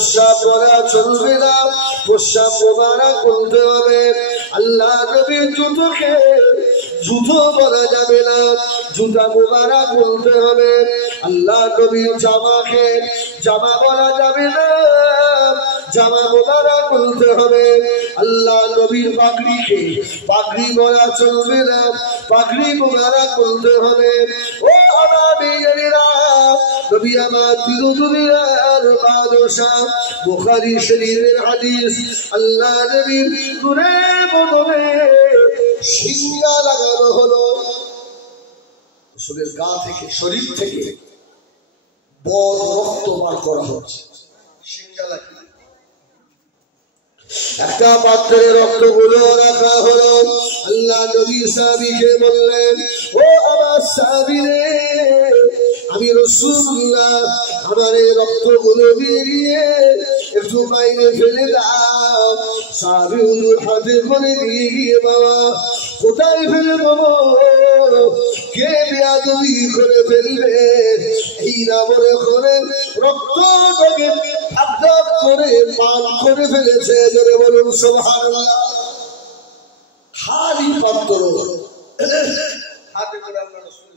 প্রস্রাব করা চলবে না, প্রস্রাব মোবারক বলতে হবে। আল্লাহ নবীর জুতোকে জুতো বলা যাবে না, জুতা মোবারক বলতে হবে। আল্লাহ নবীর জামাকে জামা বলা যাবে না, জামা মোবারক বলতে হবে। আল্লাহ নবীর পাগড়িকে পাগড়ি বলা চলবে না, পাগড়ি মোবারক বলতে হবে। ও আমার মেয়েরা, নবী আমার দুনিয়ার বাদশা, বুখারী শরীফের হাদিস, আল্লাহ নবীর নূরে বদনে সিঙ্গা লাগানো হলো। রাসূলের গা থেকে, শরীর থেকে বড় রক্ত বার করা হচ্ছে, সিঙ্গা লাগিয়ে একটা পাত্রে রক্তগুলো রাখা হলো। আল্লাহ নবী সাহাবীকে বললেন, ও আমার সাহাবী রে, আমি রাসূলুল্লাহ, আমার এই রক্তগুলো বেরিয়ে একটু বাইরে ফেলে দাও। সাহাবী হুজুর হাতে করে নিয়ে গিয়ে, বাবা কোথায় ফেলে দেবো, কে বেয়াদবি করে ফেলবে, এই না বলে করে রক্তটাকে ধাপ করে পান করে ফেলেছে। জোরে বলুন সুবহানাল্লাহ। খালি পাত্র হাতে করে আল্লাহ রাসূল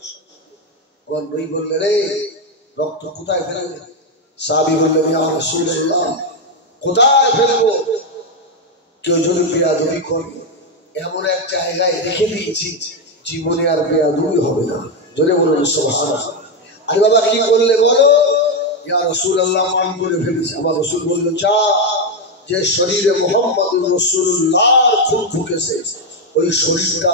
কোন বই বললেন, রে রক্ত কোথায় ফেলবে? সাহাবী বললেন, ইয়া রাসূলুল্লাহ, কোথায় ফেলবো? কেউ যদি বেয়াদবি করে এমন এক জায়গায় রেখে দিয়েছি, জীবনে আর বেয়াদবি হবে না। জোরে বলুন সুবহানাল্লাহ। আরে বাবা কি করলে বলো? ইয়া রাসূলুল্লাহ, মান করে ফেলেছে। আমার রাসূল বলল, যা, যে শরীরে মুহাম্মদুর রাসূলুল্লাহর খুন ঢুকেছে, ওই শরীরটা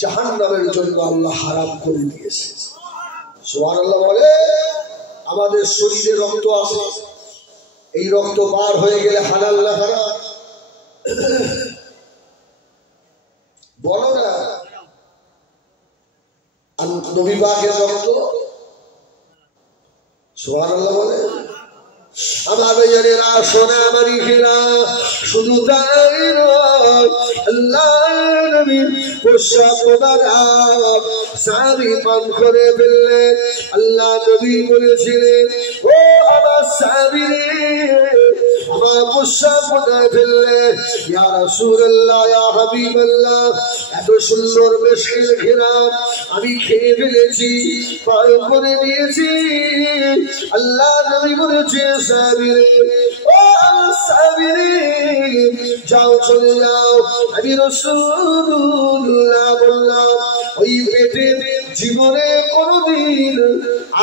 জাহান্নামের জন্য আল্লাহ হারাম করে দিয়েছে। সুবহানাল্লাহ বলে। আমাদের শরীরে রক্ত আছে, এই রক্ত বার হয়ে গেলে হালাল না হারাম? বলো না। নবী পাকের রক্ত, সুবহানাল্লাহ বলে। আমার ভাইয়েরা, সোনা মারিকেরা, শুধু তাই নয়, আল্লাহ নবীর প্রস্রাব মোবারক সাহাবী পান করে ফেললেন। আল্লাহ নবী বলেছিলেন, ও আমার সাহাবী রে, আমার প্রস্রাব কোথায় ফেললে? ইয়া রাসূলুল্লাহ, ইয়া হাবিবাল্লাহ, এত সুন্দর মিষ্টির ঘ্রাণ আমি খেয়ে ফেলেছি, পান করে নিয়েছি। আল্লাহ নবী বলেছে, সাহাবী রে, ও আমার সাহাবী রে, যাও চলে যাও। আমি রাসূলুল্লাহ বললাম, ওই পেটে জীবনে কোনদিন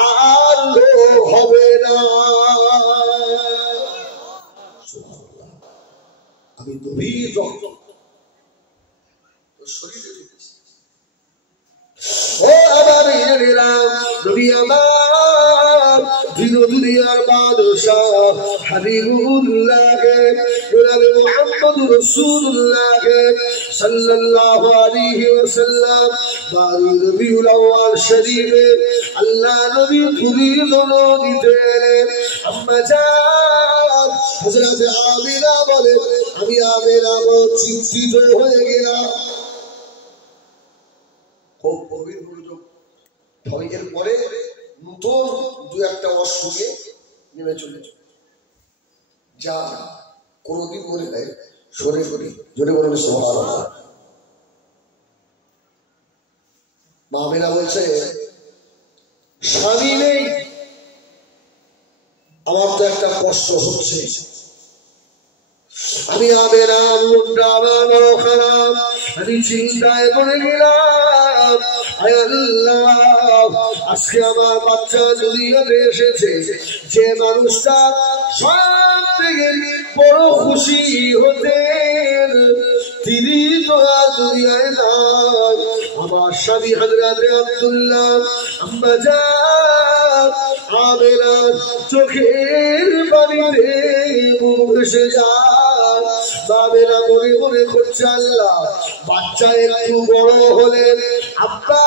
আর লোভ হবে না। আমি গভীর রক্ত শরীরে ঢুকেছি। ও আমার মেয়েরা, নবী আমার দুনিয়ার বাদশা হাবিবুল্লাহ জনাবে মুহাম্মদুর রাসূলুল্লাহ সাল্লাল্লাহু আলাইহি ওয়াসাল্লাম বারুল রবিউল আউয়াল শরীফে আল্লাহ নবী ধুলিল দিতে এলেন। আম্মা জান হযরত আমিনা বলে, আমি আমিনা চিন্তিত হয়ে গেলাম। খুব গভীর মনোযোগ। এর পরে নতুন দু একটা অসুখে নেমে চলেছে, যা কোনদিন মনে নাই। সরে সরে জোরে বলেন সুবহানাল্লাহ। মা আমিনা বলছে, স্বামী নেই, আমার তো একটা কষ্ট হচ্ছে। আমি আমিনা, মনটা আমার বড় খারাপ, আমি চিন্তায় পড়ে গেলাম। হায় আল্লাহ, আজকে আমার বাচ্চা দুনিয়াতে এসেছে, যে মানুষটা সব থেকে বড় খুশি হতেন, তিনি তো আর দুনিয়ায় নাই। আমার স্বামী হযরত আব্দুল্লাহ। আম্মা জান আমিনা চোখের পানিতে মুখ ভেসে যায়। আমিনা মনে মনে করছে, আল্লাহ, বাচ্চা একটু বড় হলে আব্বা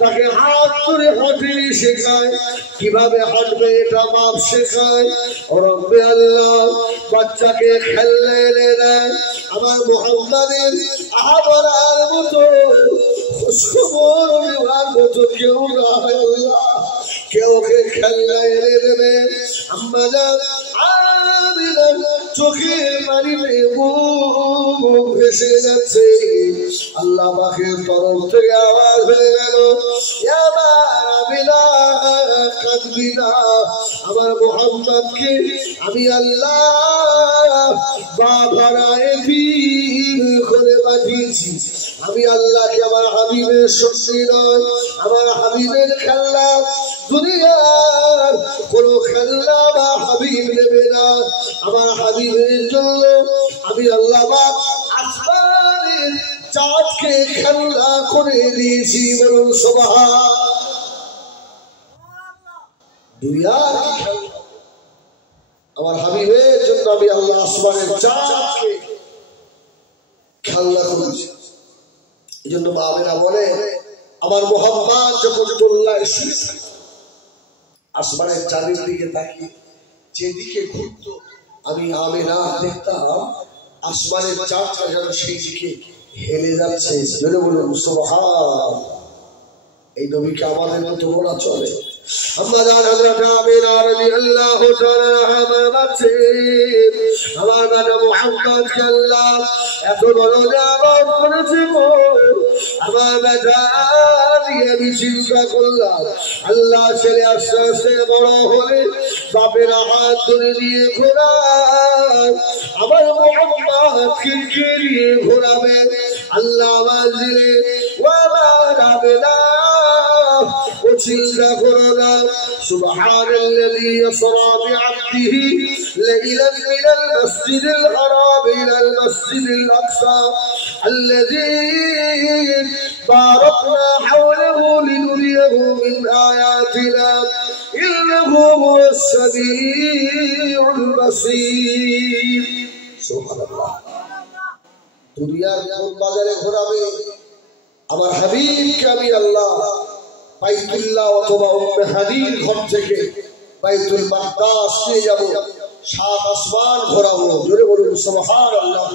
তাকে হাত ধরে হাঁটতে শেখায়, কিভাবে হাঁটবে এটা মাপ শেখায়। রব্বে আল্লাহ, বাচ্চাকে খেলনা এনে দেয়। আমার মুহাম্মাদের আহ্বানের মতো খোঁজখবর নেওয়ার মতো কেউ না। আল্লাহ, কেউ ওকে খেলনা এনে দেবে। আম্মা জান চোখের পানিতে মুখ ভেসে যাচ্ছে। আল্লাহ পাকের তরফ থেকে আওয়াজ হয়ে গেল, কাঁদবি না, আমার মুহাম্মদকে আমি আল্লাহ করে পাঠিয়েছি। আমি আল্লাহকে আমার হাবিবের সঙ্গী নয়, আমার হাবিবের খেলনা দুনিয়ার কোন খেলনা বা হাবিব নেবে না। আমার হাবিবের জন্য আমি আল্লাহ আসমানের চাঁদকে খেলনা করে দিয়েছি। বলুন সুবহান। দুনিয়ার খেলনা আমার হাবিবের জন্য আমি আল্লাহ আসমানের চাঁদকে খেলনা করেছি। এই জন্য বাবেরা বলে, আমার মুহাম্মদ যখন দোল্লায় আসমানের চাঁদের দিকে তাকিয়ে যেদিকে ঘুরত, আমি আমেনা দেখতাম আসমানের চাঁদটা যেন সেই দিকে হেলে যাচ্ছে। জোরে বলুন সুবহান। এই নবীকে আমাদের মতো বলা চলে। আমার দাদা মুহাম্মদকে আল্লাহ এত বড় নিয়ামত করেছে গো। আমার বেটা দিয়ে আমি চিন্তা করলাম, আল্লাহ ছেলে আস্তে আস্তে বড় হলে বাপের হাত ধরে দিয়ে ঘোরায়, আমার মুহাম্মদ খিলকে দিয়ে ঘোরাবে। আল্লাহ আওয়াজ দিলে, ও আমার আবেদা চিন্তা করো না, সুবহানাল্লাযী ইসরা বিআবদিহি লাইলান মিনাল মাসজিদিল হারাম ইলাল মাসজিদিল আকসা আল্লাযী বারাকনা হাওলাহু লিনুরিয়াহু মিন আয়াতিনা ইন্নাহু হুয়াস সামিউল বাসীর। সুবহানাল্লাহ। দুনিয়ার কোন বাজারে ঘোরাবে? আমার হাবিবকে আমি আল্লাহ বাইতুল্লাহ অথবা উম্মে হানির ঘর থেকে বাইতুল মাকদাস নিয়ে যাব, সাত আসমান ঘোরাবো। জোরে বলুন সুবহানাল্লাহ।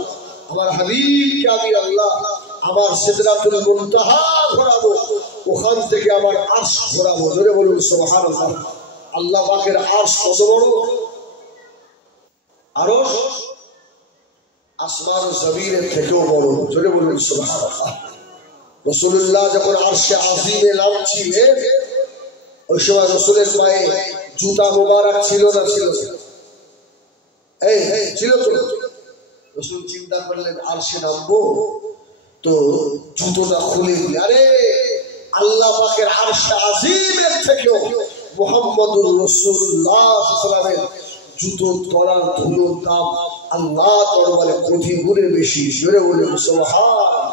আমার হাবিবকে আমি আল্লাহ আমার সিদরাতুল মুনতাহা ঘোরাবো, ওখান থেকে আমার আরশ ঘোরাবো। জোরে বলুন সুবহানাল্লাহ। আল্লাহ পাকের আরশ কত বড়! আরশ আসমান জমিনের থেকেও বড়। জোরে বলুন সুবহানাল্লাহ। রাসূলুল্লাহ যখন আরশে আজিমে নামছিলেন, ওই সময় রাসূলের পায়ে জুতা মোবারক ছিল না? ছিল ছিল তো। রাসূল চিন্তা করলেন আরশে নামবো তো জুতোটা খুলে দিই। আরে আল্লাহ পাকের আরশে আজিমের থেকেও মুহাম্মদুর রাসূলুল্লাহ সাল্লাল্লাহু আলাইহি ওয়াসাল্লামের জুতোর তলার ধুলোর দাম আল্লাহ দরবারে কোটি গুণে বেশি। জোরে বলে সুবহান।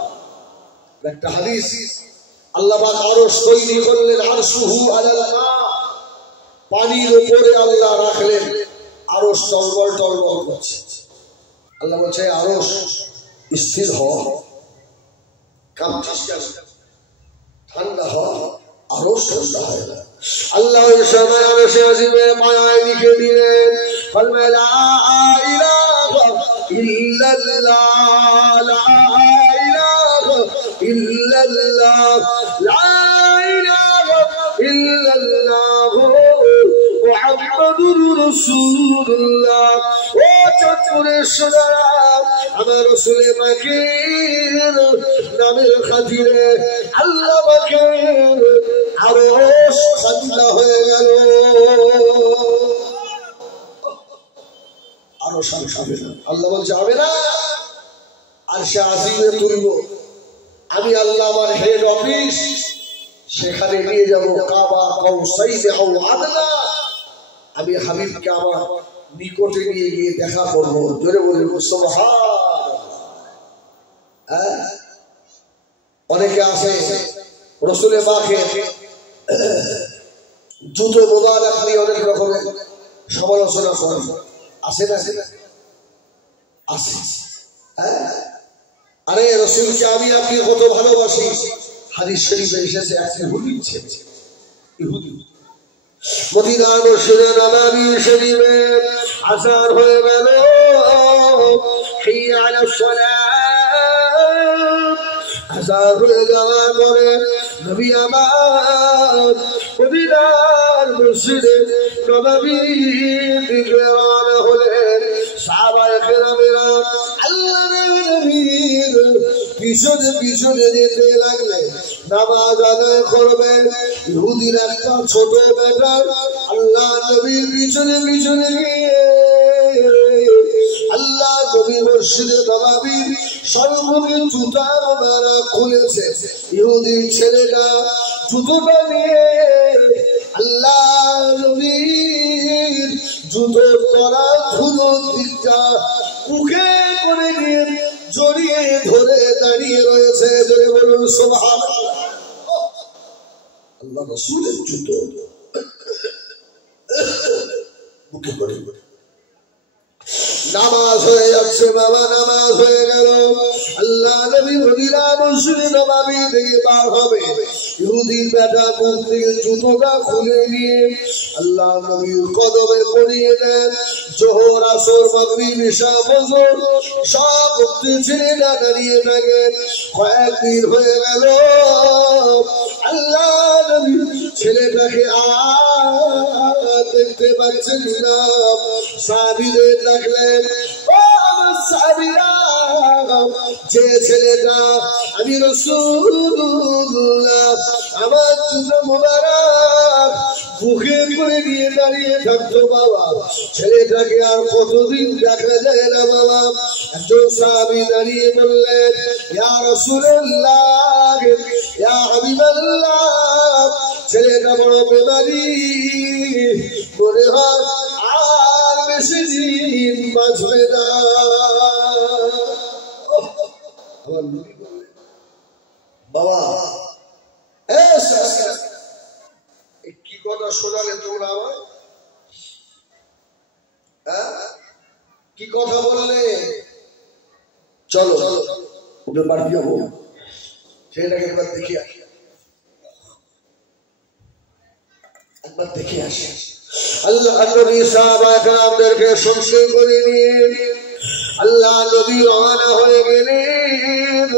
একটা হাদিস, আল্লাহ পাক আরশ তৈরি করলেন, আরশুহু আলাল মা, পানির উপরে আল্লাহ রাখলেন, আরশ টলবল টলবল করছে। আল্লাহ বলছে আরশ স্থির হ, কাঁপছিস কেন? ঠান্ডা হ। আরশ ঠান্ডা হয় না। আল্লাহ ওই সময় আরশে আজিমে মায়ায় লিখে দিলেন, ফালমা লা ইলাহা ইল্লাল্লাহ, লা ইলাহা ইল্লাল্লাহ, লা ইলাহা ইল্লাল্লাহ মুহাম্মাদুর রাসূলুল্লাহ। ও চতুরের সোনারা, আমার রাসূলের পাকের নামের খাতিরে আল্লাহ পাকের আরশ ঠান্ডা হয়ে গেল। আরশ হবে না। আল্লাহ বলছে হবে না, আরশে আজিমে তুলব আমি আল্লাহ। আমার হেড অফিস সেখানে নিয়ে যাব, কাবা কাউসাইনে আও আদনা। আমি হাবিবকে আমার নিকটে নিয়ে গিয়ে দেখা করব। জোরে বলবো সুবহান। অনেকে আছে রাসূলের পাকের জুতো মোবারক নিয়ে অনেক রকমের সমালোচনা করে। আছে না? আছে। আরে রাসূলকে আমি আপনি কত ভালোবাসি। হাদিস শরীফে এসেছে এক ইহুদি ছেলে, ইহুদি মদিনার মসজিদে নববী শরীফে আযান হয়ে গেল, হিয়া আলাস সালাত। আযান হয়ে যাওয়ার পরে নবী আমার মদিনার মসজিদে নববীর দিকে রওনা হলেন। পিছনে পিছনে যেতে লাগলেন। নামাজ আদায় করবেন। ইহুদির একটা ছোট বেটা আল্লাহ নবীর পিছনে পিছনে গিয়ে আল্লাহ নবী মসজিদে নববীর সম্মুখে জুতা মারা খুলেছে। ইহুদির ছেলেটা জুতোটা নিয়ে আল্লাহ নবীর জুতোর তলা ধুলো দিকটা মুখে করে নিয়ে জড়িয়ে ধরে দাঁড়িয়ে রয়েছে। জোরে বলুন সুবহানাল্লাহ। আল্লাহ রাসূলের জুতো মুখে করে নামাজ হয়ে যাচ্ছে। বাবা নামাজ হয়ে গেল। আল্লাহ নবী মদিনা মসজিদে নববী থেকে বার হবে। ইহুদির বেটা মুখ থেকে জুতোটা খুলে নিয়ে আল্লাহ নবীর কদমে পড়িয়ে দেন। জোহর আসর মাগরিব ইশা ফজর সব উঠতে ছেলেটা দাঁড়িয়ে থাকে। কয়েকদিন হয়ে গেল। আল্লাহ নবী ছেলেটাকে দেখতে পাচ্ছেন না। সাহাবীদের ডাকলেন, ও আমার সাহাবীরা, যে ছেলেটা আমি রাসূলুল্লাহ আমার জুতো মুবারক মুখে করে নিয়ে দাঁড়িয়ে থাকতো বাবা, ছেলেটাকে আর কতদিন দেখা যায় না বাবা। একজন সাহাবী দাঁড়িয়ে বললেন, ইয়া রাসূলুল্লাহ, ইয়া হাবিবাল্লাহ, ছেলেটা বড় বেমারি, মনে হয় আর বেশি দিন বাঁচবে না। আমার নবী বললেন, বাবা কি কথা শোনালে তোমরা আমার? কি কথা বললে? চলো ওদের বাড়ি যাবো, ছেলেটাকে একবার দেখে আসি, একবার দেখে আসি। আল্লাহ নবী সাহাবাদেরকে সঙ্গে করে নিয়ে আল্লাহ নবী রওনা হয়ে গেলেন।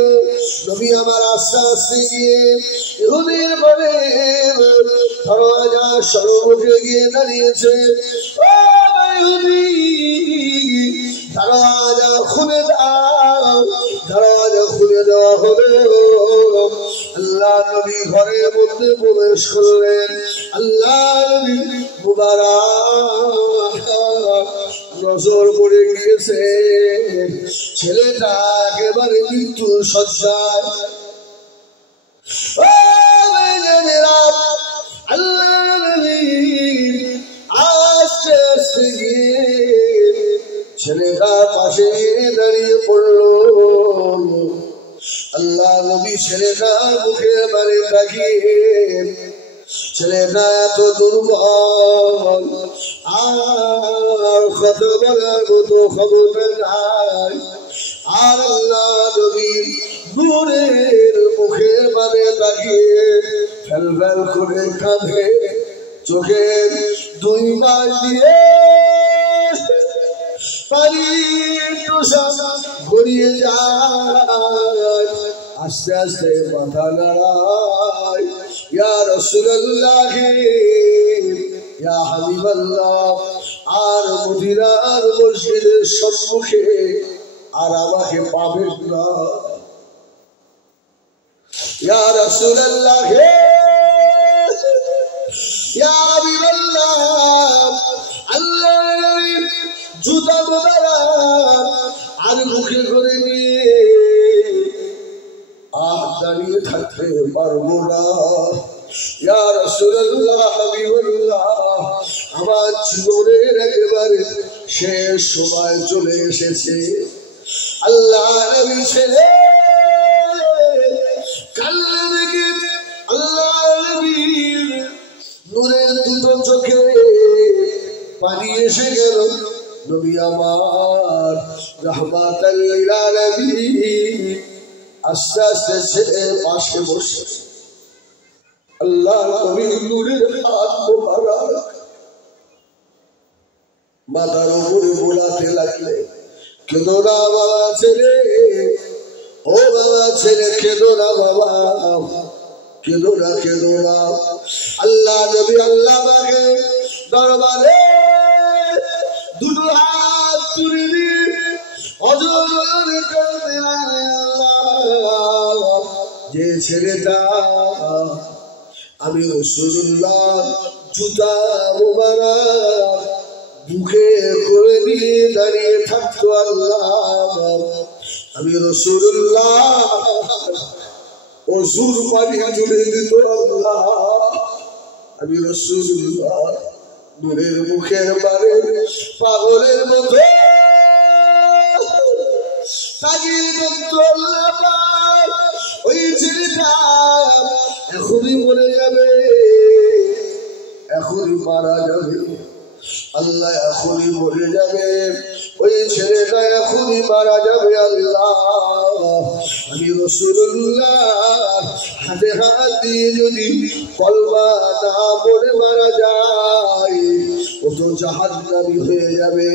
নবী আমার আস্তে আস্তে গিয়ে ইহুদির ঘরে দরজা সর্বমুখে গিয়ে দাঁড়িয়েছে। ও ইহুদি, দরজা খুলে দাও। দরজা খুলে দেওয়া হলো। আল্লাহ নবী ঘরের মধ্যে প্রবেশ করলেন। আল্লাহ নবী মুবারক নজর পড়ে গিয়েছে ছেলেটা একেবারে মৃত্যু সজ্জায়। আল্লাহ নবী আস্তে আস্তে গিয়ে ছেলেটার পাশে দাঁড়িয়ে পড়ল। আল্লাহ নবী ছেলেটার মুখে বাড়ি তাকিয়ে, ছেলেটা এত দুর্বল আর কথা বলার মতো ক্ষমতা নাই। আর আল্লাহ নবীর নূরের মুখে বাড়ি তাকিয়ে ফেল ফেল করে কাঁধে চোখের দুই মাস দিয়ে গড়িয়ে যায়। আস্তে আস্তে মাথা নাড়ায়, ইয়া রাসূলুল্লাহ, ইয়া হাবিবাল্লাহ, আর মদিনার মসজিদের সম্মুখে আর আমাকে পাবেন না। ইয়া রাসূলুল্লাহ, ইয়া হাবিবাল্লাহ, আল্লাহর জুতা মুবারক আর মুখে করে নিয়ে আর দাঁড়িয়ে থাকতে পারবো না। ইয়া রাসূলুল্লাহ, হাবিবাল্লাহ, আমার জীবনের একেবারে শেষ সময় চলে এসেছে। আল্লাহ নবী ছেলে কাল্লা দেখে আল্লাহ নবীর নূরের দুটো চোখে পানি এসে গেল। নবী আমার রাহমাতাল লিল আলামিন আস্তে আস্তে ছেলে পাশে বসে আল্লাহ নবীর নূরের হাত মোবারক মাথার উপরে বোলাতে লাগলে, কেঁদো না বাবা ছেলে, ও বাবা ছেলে, কেঁদো না বাবা, কেঁদো না, কেঁদো না। আল্লাহ নবী আল্লাহ পাকে দরবারে দুটো হাত তুলে দিয়ে অজর কাঁদতে লাগে, আল্লাহ ছেলেটা আমি রাসূলুল্লাহ জুতা মুবারক বুকে করে নিয়ে দাঁড়িয়ে থাকতো আল্লাহ আমি রাসূলুল্লাহ ওযুর পানি তুলে দিত আল্লাহ আমি রাসূলুল্লাহ নূরের মুখের বারে পাগলের মতো ওই ছেলেটা এখনই মরে যাবে এখনই মারা যাবে আল্লাহ এখনই মরে যাবে ওই ছেলেটা এখনই মারা যাবে আল্লাহ আমি রাসূলুল্লাহ হাতে হাত দিয়ে যদি কলমা না পড়ে মারা যায় ও তো জাহান্নামী হয়ে যাবে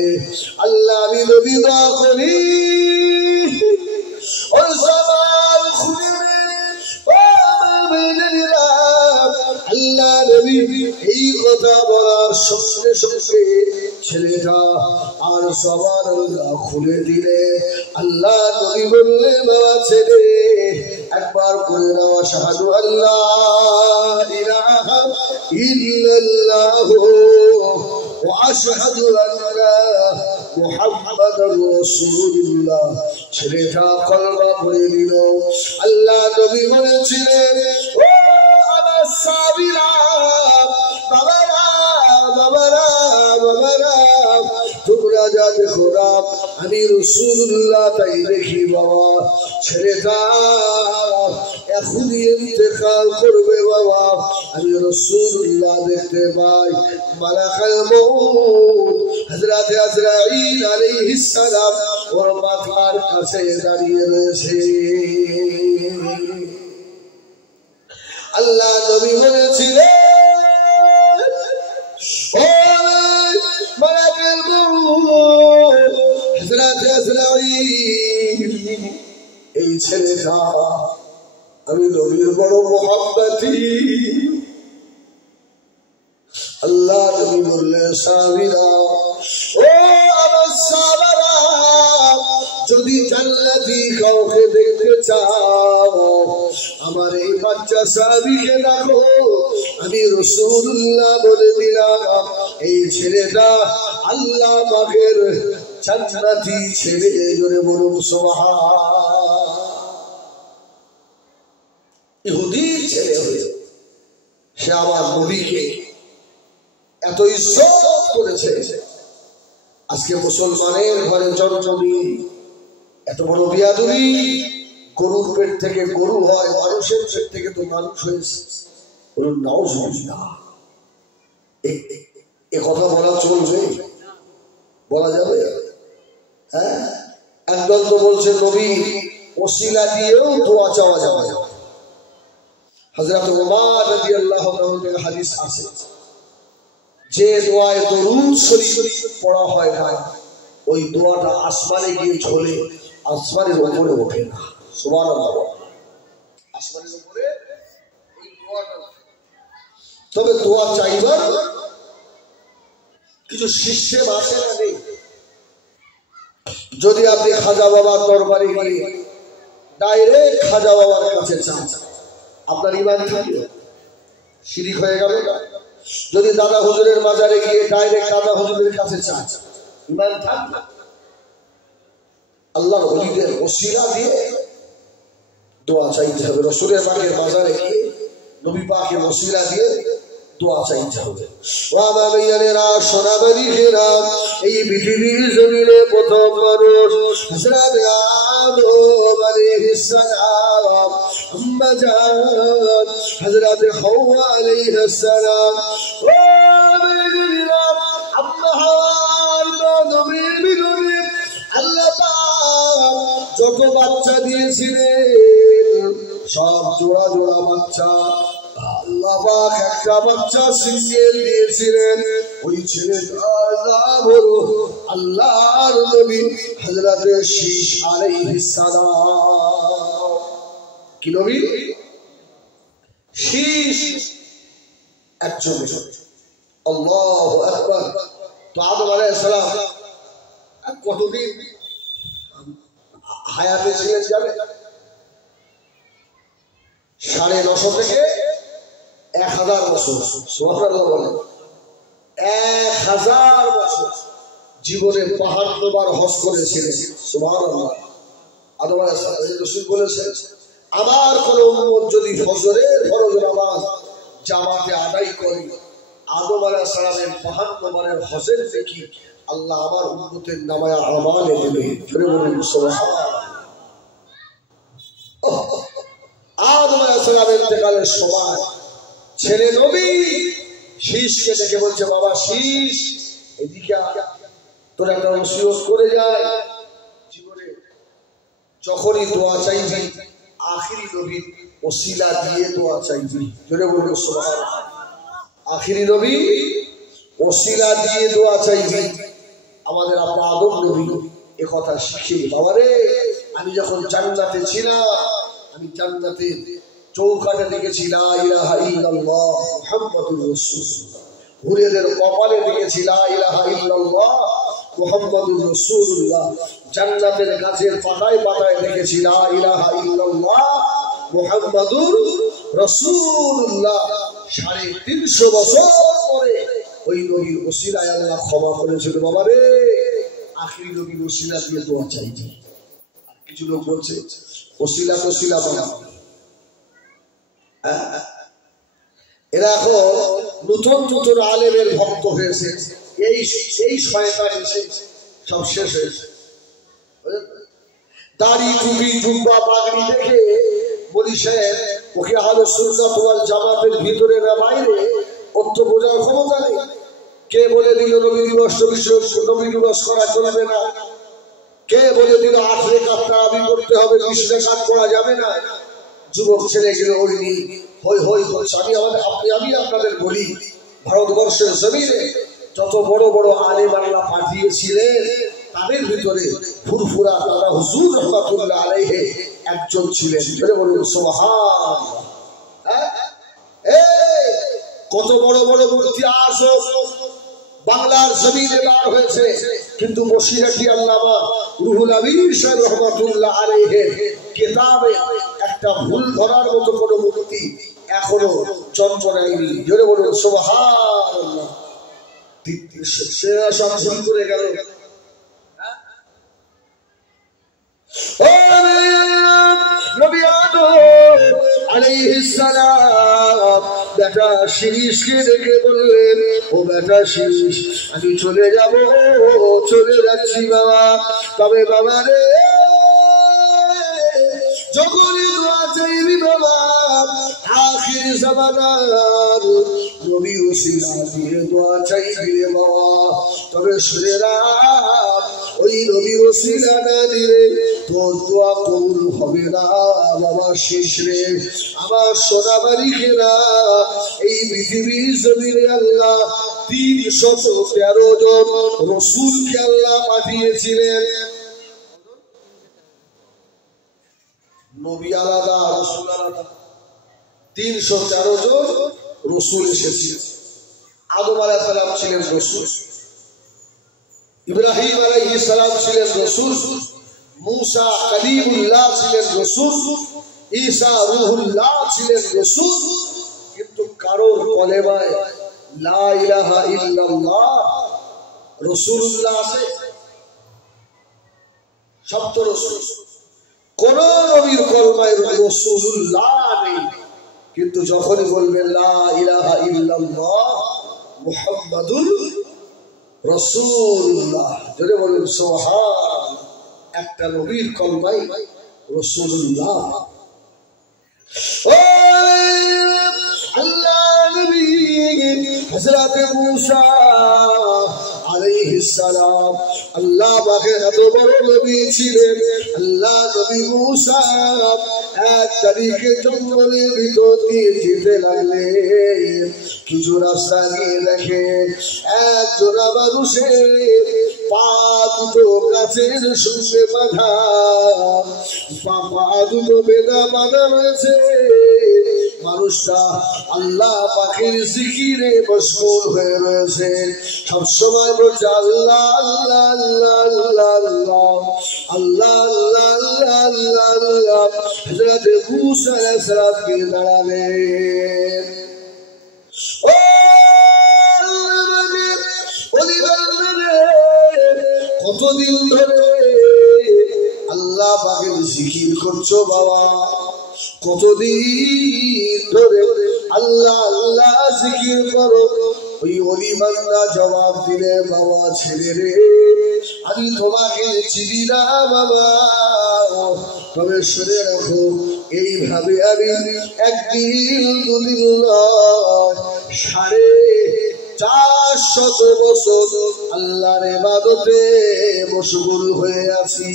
আল্লাহ আমি নবী দোয়া করি ওই সবার খুলে আল্লাহ নবী এই কথা বলার সঙ্গে সঙ্গে ছেলেটা আর সবার খুলে দিলে আল্লাহ নবী বললে বাবা ছেলে একবার করে নাও আশহাদু আল্লাহ ইলাহা ইল্লাল্লাহ ওয়া আশহাদু আন্না মুহাম্মাদুর রাসূলুল্লাহ ছেলেটা কলমা পড়ে দিল আল্লাহ নবী বলেছিলেন ও আমার সাহাবীরা বাবারা বাবারা বাবারা তোমরা যা দেখো না আমি রাসূলুল্লাহ তাই দেখি বাবা ছেলেটা এখনই ইন্তেকাল করবে বাবা আমি রাসূলুল্লাহ দেখতে পাই মালাকুল মউত হযরত আজরাইল আলাইহিস সালাম ওর মাথার কাছে দাঁড়িয়ে রয়েছে আল্লাহ নবী বলেছিলেন ও মালাকুল মউত হযরত আজরাইল এই ছেলেটা আমি নবীর বড় মুহাব্বতি আল্লাহ নবী বললেন সাহাবীরা ও আমার সাহাবারা যদি জান্নাতি কাউকে দেখতে চাও আমার এই বাচ্চা সাহাবীকে দেখো আমি রাসূলুল্লাহ বলে দিলাম এই ছেলেটা আল্লাহ পাকের জান্নাতি ছেলে জোরে বলুন সুবহান ইহুদির ছেলে হয়ে সে আমার নবীকে এত ইজ্জত করেছে আজকে মুসলমানের ঘরে জন্মদিন এত বড় বিয়াদুরি গরুর পেট থেকে গরু হয় মানুষের পেট থেকে তো মানুষ হয়েছে বলুন নাউজুবিল্লাহ এ কথা বলা চলবে বলা যাবে হ্যাঁ একদল তো বলছে নবী ওসিলা দিয়েও দোয়া চাওয়া যাবে হযরত ওমর রাদিয়াল্লাহু তাআলা থেকে হাদিস আছে যে দোয়ায় দরুদ শরীফ পড়া হয় না ওই দোয়াটা আসমানে গিয়ে ঝোলে আসমানের উপরে ওঠে না সুবহানাল্লাহ আসমানের উপরে এই দোয়াটা তবে দোয়া চাইবার কিছু সিস্টেম আছে না নেই যদি আপনি খাজা বাবার দরবারে গিয়ে ডাইরেক্ট খাজা বাবার কাছে চান আপনার ঈমান থাকবে শিরিক হয়ে গেল না যদি দাদা হুজুরের মাজারে গিয়ে ডাইরেক্ট দাদা হুজুরের কাছে চান ঈমান থাকবে আল্লাহর ওলিদের ওসিলা দিয়ে দোয়া চাইতে হবে রাসূলের পাকের মাজারে গিয়ে নবী পাকের ওসিলা দিয়ে দোয়া চাইতে হবে বাবা ভাইয়েরা সোনাবাড়ি ঘেরা এই পৃথিবীর জমিনে প্রথম মানুষ হযরত আদম আলাইহিস সালাম আম্মা জান হযরত হাওয়া আলাইহিস সালাম ও ভাইয়েরা আম্মা হাওয়া নবীর বিনবী আল্লাহ পাক যত বাচ্চা দিয়েছিলেন সব জোড়া জোড়া বাচ্চা আল্লাহ পাক একটা বাচ্চা সিঙ্গেল দিয়েছিলেন ওই ছেলেটার নাম হলো আল্লাহর নবী হযরত শীশ আলাইহিস সালাম কি নবী শীশ একজন আল্লাহু আকবার তো আদম আলাইহিস সালাম কতদিন হায়াতে ছিলেন যাবে 950 থেকে 1000 বছর। সুবহানাল্লাহ বলেন। 1000 বছর জীবনে 52 বার হজ করেছিলেন। সুবহানাল্লাহ। আদম আলাইহিস সালাম রাসূল বলেছেন, আমার কোন উম্মত যদি ফজরের ফরজ নামাজ জামাতে আদায় করে, আদম আলাইহিস সালামের 52 বারের হজের নেকি আল্লাহ আমার উম্মতের নামায়ে আমালে দেবে। জোরে বলুন সুবহানাল্লাহ। আদম আলাইহিস সালামের ইন্তেকালের সময় ছেলে নবী শীষকে ডেকে বলছে, বাবা শীষ এদিকে তোর একটা ওসিয়ত করে যায়, জীবনে যখনই দোয়া চাইবি আখিরি নবীর ওসিলা দিয়ে দোয়া চাইবি। জোরে বলুন সুবহানাল্লাহ। আখিরি নবী ওসিলা দিয়ে দোয়া চাইবি। আমাদের আপনার আদম নবী এ কথা শিখে, বাবারে আমি যখন জান্নাতে ছিলাম, আমি জান্নাতে চৌকাঠে লিখেছি লা ইলাহা ইল্লাল্লাহ মুহাম্মাদুর রাসূলুল্লাহ, হুরেদের কপালে লিখেছি লা ইলাহা ইল্লাল্লাহ মুহাম্মাদুর রাসূলুল্লাহ, জান্নাতের গাছের পাতায় পাতায় লিখেছি লা ইলাহা ইল্লাল্লাহ মুহাম্মাদুর রাসূলুল্লাহ। 350 বছর পরে ওই নবীর ওসিলায় আল্লাহ ক্ষমা করেছিল। বাবারে আখিরি নবীর ওসিলা দিয়ে দোয়া চাইছি। কিছু লোক বলছে ওসিলা তোসিলা বানা, এরা এখন নতুন নতুন আলেমের ভক্ত হয়েছে। এই শয়তান এসে সব শেষ হয়েছে। দাড়ি টুপি জুব্বা পাগড়ি দেখে বলি সাহেব ওকে আহলে সুন্নাত ওয়াল জামাতের ভিতরে না বাইরে ওর তো বোঝার ক্ষমতা নেই। কে বলে দিল নবী দিবস করা চলবে না? কে বলে দিল 8 রাকাত তারাবি করতে হবে, 20 রাকাত করা যাবে না? যুবক ছেলেগুলো ওইনি হই হই করছে। আমি আপনাদের বলি, ভারতবর্ষের জমিনে যত বড় বড় আলেম আল্লাহ পাঠিয়েছিলেন তাদের ভিতরে ফুরফুরা দাদা হুজুর রাহমাতুল্লাহ আলাইহি একজন ছিলেন। বলুন সুবহানাল্লাহ। কত বড় বড় মূর্তি আজম বাংলার জমিনে বার হয়েছে, কিন্তু মশিরাটি আল্লামা রুহুল আমিন সাহেব রাহমাতুল্লাহ আলাইহি কিতাবে একটা ভুল ধরার মতো কোনো মূর্তি এখনো জন্ম নেয়নি। জোরে বলুন সুবহানাল্লাহ। সেরা সব ভুল করে গেল। নবী আদম আলাইহিস সালাম বেটা শীষকে ডেকে বললেন, ও বেটা শীষ আমি চলে যাব, চলে যাচ্ছি বাবা, তবে বাবা রে যখনই দোয়া চাইবি বাবা আখির জামানার নবী ওসিলা দিয়ে দোয়া চাইবি রে বাবা, তবে শুনে রাখ ওই নবী ওসিলা না দিলে তোর দোয়া কবুল হবে না বাবা। শীষ রে আমার সোনাবাড়ি খেলা এই পৃথিবীর জমিনে আল্লাহ 313 জন রসুলকে আল্লাহ পাঠিয়েছিলেন। নবী আলাদা রসুল আলাদা, 313 জন রসুল এসেছিলেন। আদম আলাইহিস সালাম ছিলেন রসুল, ইব্রাহিম আলাইহিস সালাম ছিলেন রসুল, মুসা কালিমুল্লাহ ছিলেন রসুল, ঈসা রূহুল্লাহ ছিলেন রসুল, কিন্তু কারোর কলেমায় লা ইলাহা ইল্লাল্লাহ রাসূলুল্লাহ আছে? সব তো রসুল। কোন নবীর কলমায় রাসূলুল্লাহ নেই, কিন্তু যখনই বলবেন লা ইলাহা ইল্লাল্লাহ মুহাম্মাদুর রাসূলুল্লাহ, জোরে বলুন সুবহান, একটা নবীর কলমায় রাসূলুল্লাহ। আল্লাহ নবী হযরত মুসা আলাইহিস সালাম আল্লাহ পাকের এত বড় নবী ছিলেন। আল্লাহ নবী মুসা এক তারিখে জঙ্গলের ভিতর দিয়ে যেতে লাগলেন। কিছু রাস্তা গিয়ে দেখে একজন মানুষের পা দুটো গাছের সঙ্গে বাঁধা, পা দুটো বেদা বাঁধা রয়েছে। মানুষটা আল্লাহ পাখির জিকিরে মশগুল হয়ে রয়েছে, সবসময় বলছে আল্লাহ আল্লাহ আল্লাহ আল্লাহ আল্লাহ আল্লাহ আল্লাহ আল্লাহ আল্লাহ। হযরত মুসা আলাইহিস সালামকে দাঁড়ালেন। ও কতদিন ধরে আল্লাহ পাকের জিকির করছো বাবা? কতদিন ধরে আল্লাহ আল্লাহ জিকির করো? ওই ওলি বান্দা জবাব দিলে, বাবা ছেলে রে, আমি তোমাকে চিনি না বাবা, তবে শুনে রাখো, এইভাবে আমি একদিন দুদিন নয় 450 বছর আল্লাহর ইবাদতে মশগুল হয়ে আছি।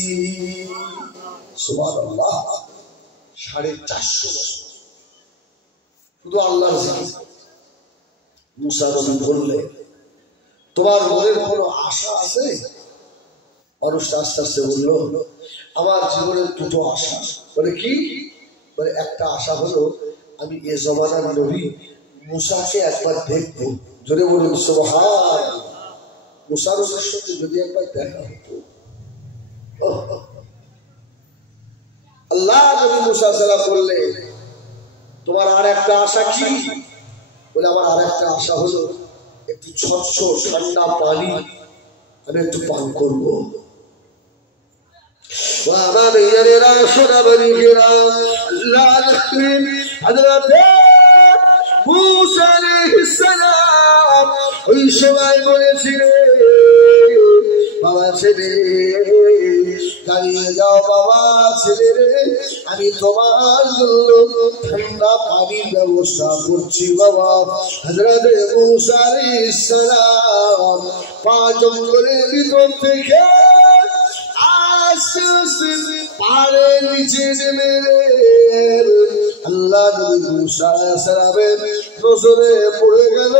সুবহানাল্লাহ, 450 বছর শুধু আল্লাহর জিকির। মুসা নবী বললেন, তোমার মনের কোনো আশা আছে? মানুষ আস্তে আস্তে বলল, আমার জীবনের দুটো আশা। বলে কি? বলে একটা আশা হলো আমি এ জমানার নবী মুসাকে একবার দেখবো। জোরে বলুন সুবহান। মুসা নবীর সঙ্গে যদি একবার দেখা হতো। আল্লাহ নবী মুসা সালাম বললেন, তোমার আর একটা আশা কি? বলে আমার আর একটা আশা হলো একটু স্বচ্ছ ঠান্ডা পানি আমি একটু পান করবো। ওই সময় বলেছিলেন, বাবা ছেলে দাঁড়িয়ে যাও, বাবা ছেলে রে, আমি তোমার জন্য ঠান্ডা পানির ব্যবস্থা করছি বাবা। হযরত মুসা আলাইহিস সালাম 5 জঙ্গলের ভিতর থেকে আস্তে আস্তে পাহাড়ের নিচে নেমে আল্লাহ নবী মুসা আলাইহিস সালামের নজরে পড়ে গেল।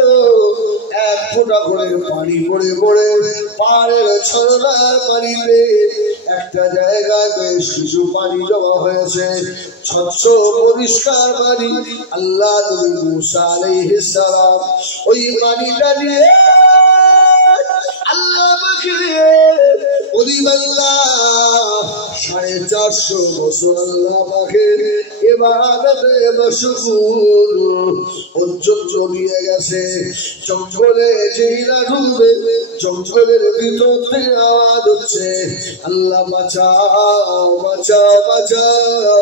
এক ফোঁটা করে পানি পড়ে পড়ে পাহাড়ের ঝরনার পানিতে একটা জায়গায় বেশ কিছু পানি জমা হয়েছে, স্বচ্ছ পরিষ্কার পানি। আল্লাহ নবী মুসা আলাইহিস সালাম ওই পানিটা নিয়ে আল্লাহ পাকে ওলি বান্দা 450 বছর আল্লাহ পাকের ইবাদতে মশগুল পর্যন্ত নিয়ে গেছে। জঙ্গলে যেই না ঢুকবে, জঙ্গলের ভিতর থেকে আওয়াজ হচ্ছে, আল্লাহ বাঁচাও বাঁচাও বাঁচাও,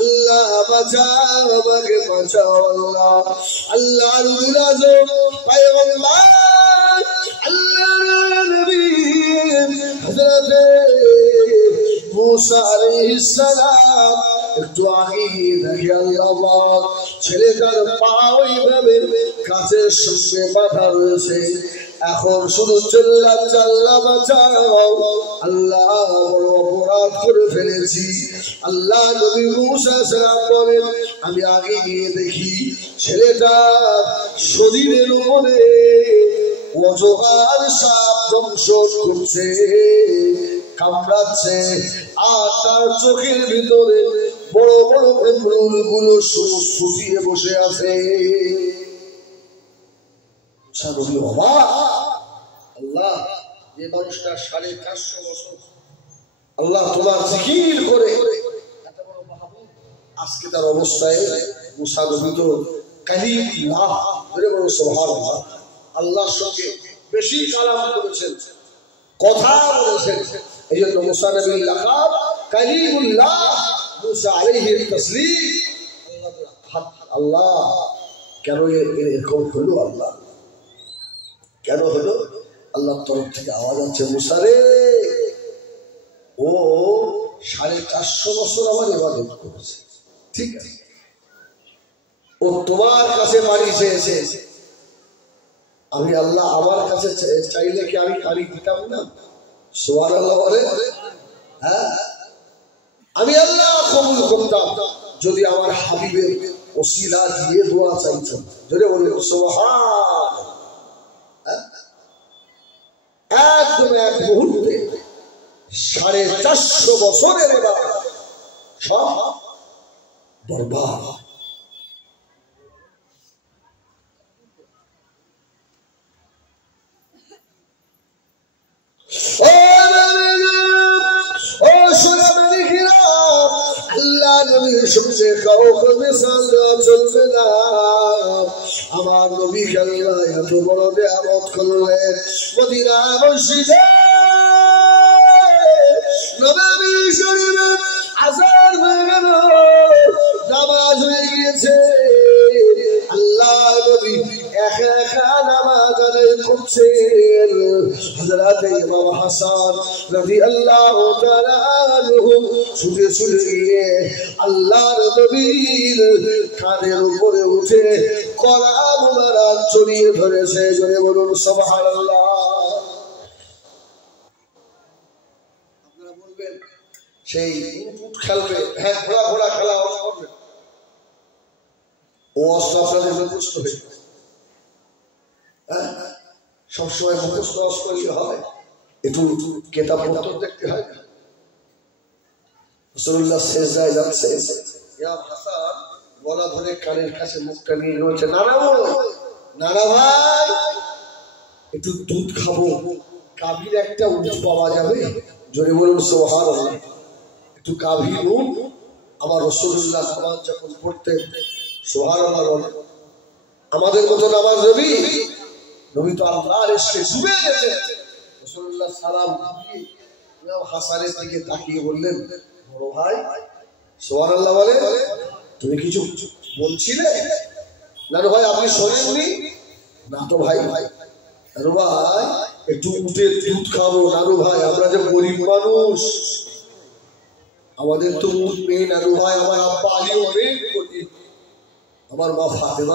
আল্লাহ বাঁচাও, আমাকে বাঁচাও আল্লাহ। আল্লাহ রুহুল আযম পয়গম্বর আল্লাহর নবী হযরত মুসা আলাইহিস সালাম একটু আগে দেখে আল্লাহ ছেলেটার পা ওইভাবে কাছের সঙ্গে বাঁধা রয়েছে। এখন শুধু চিল্লাচ্ছে, আল্লাহ বাঁচাও, আল্লাহ বড় অপরাধ করে ফেলেছি। আল্লাহ নবী মুসা সালাম বলেন, আমি আগে গিয়ে দেখি ছেলেটা শরীরের উপরে অজগর সাপ দংশন করছে, কামড়াচ্ছে, আর তার চোখের ভিতরে বড় বড় এমরুল গুলো শুকিয়ে বসে আছে। আল্লাহ, যে মানুষটা 450 বছর আল্লাহ তোমার জিকির করে এত বড় মাহবুব, আজকে তার অবস্থায় মুসা নবী তো কালিমুল্লাহ, বলে বড় সুবহানাল্লাহ, আল্লাহর সঙ্গে বেশি কালাম করেছেন, কথা বলেছেন। এই জন্য মুসা নবীর লাকাব কালিমুল্লাহ, মুসা আলাইহিস তাসলিম। আল্লাহ কেন এরকম হলো? আল্লাহ কেন হলো? আল্লাহর তরফ থেকে আওয়াজ আছে, মুসা রে, ও 450 বছর আমার ইবাদত করেছে, ঠিক আছে, ও তোমার কাছে পানি চেয়েছে, আমি আল্লাহ আমার কাছে চাইলে কি আমি পানি দিতাম না? সুবহানাল্লাহ বলে, হ্যাঁ, আমি আল্লাহ কবুল করতাম যদি আমার হাবিবের ওসিলা দিয়ে দোয়া চাইতাম। যদি বলে সুবহান, একদম এক মুহূর্তে 450 বছরের ইবাদত সব বরবাদ। আল্লাহ নবী শুনছে কাউকে মিশাল দেওয়া চলবে না। আমার নবী আল্লাহ এত বড় নিয়ামত করলেন মদিনা মসজিদে নববী শরীফে আযান হয়ে গেল, নামাজ হয়ে গিয়েছে। আল্লাহ নবী একা একা নামাজ আদায় করছেন। হযরত ইমাম হাসান রাদিয়াল্লাহু তাআলা আনহু ছুটে ছুটে গিয়ে আল্লাহর নবীর কাঁধের উপরে উঠে কলা মুবারক জড়িয়ে ধরেছে। জোরে বলুন সুবহানাল্লাহ। আপনারা বলবেন সেই উট খেলবে, হ্যাঁ ঘোড়া খেলা করবে, ও অস্ত্র আপনাদের মুখস্থ হয়ে সবসময় মুখস্থ অস্ত্র হবে, একটু কেতাব পত্র দেখতে হয় না। রাসূলুল্লাহ সেজদায় যাচ্ছে, ইমাম হাসান গলা ধরে কানের কাছে মুখটা নিয়ে বলছে, নানা ভাই একটু দুধ খাবো, কাবির একটা উট পাওয়া যাবে? জোরে বলুন সুবহানাল্লাহ। একটু কাবির উট। আমার রাসূলুল্লাহ নামাজ যখন পড়তেন সুবহানাল্লাহ বলেন, আমাদের মতো নামাজ নবী তো আল্লাহর ইশকে ডুবে গেছে। রাসূলুল্লাহ সালাম দিয়ে ইমাম হাসানের দিকে তাকিয়ে বললেন, বড় ভাই সুবহানাল্লাহ বলে, তুমি কিছু বলছিলে? নানু ভাই আপনি শোনেননি? না তো ভাই। নানু ভাই একটু উটের দুধ খাবো। নানু ভাই আমরা যে গরিব মানুষ, আমাদের তো উট নেই। নানু ভাই আমার আব্বা আলী অনেক গরিব, আমার মা ফাতেমা